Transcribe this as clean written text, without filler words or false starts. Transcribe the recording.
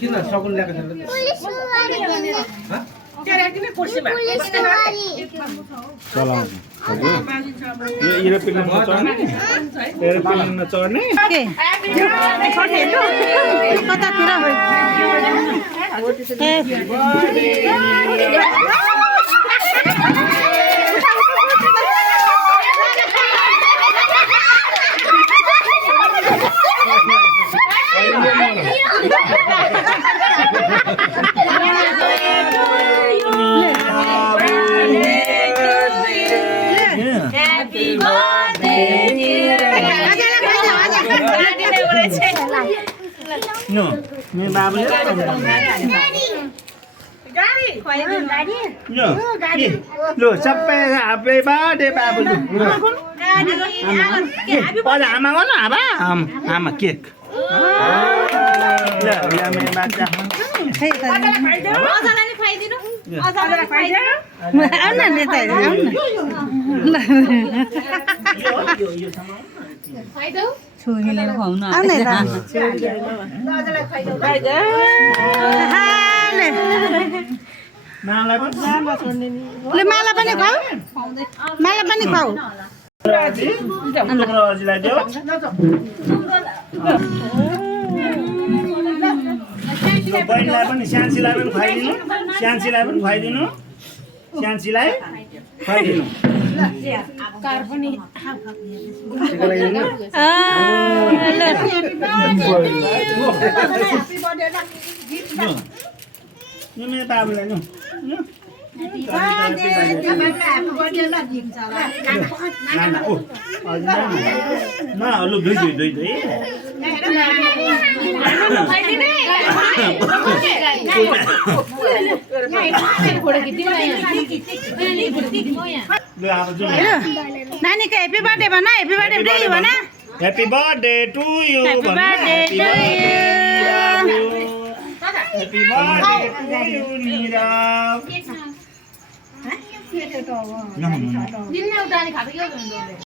किन सगुन ल्याएको छैन यो एरोप्लेनमा चढ्ने एरोप्लेनमा चढ्ने No, me babu Lo, sampai apa birthday babu lu. Pada ama mana apa? Ama cake. Lah, dia main baca. माला पनि खाऊ माला पनि खाऊ बहिनीलाई पनि स्यान्सीलाई पनि खुवाइदिनु स्यान्सीलाई पनि खुवाइदिनु स्यान्सीलाई खुवाइदिनु कार पनि यो मेरो बाबुलाई नु नानीको हेप्पी बर्थडे भन हेप्पी बर्थडे टु यु भन Happy birthday to you. Happy birthday to you. Happy birthday to you, Nira. दिनमा उठाने खाबे के हो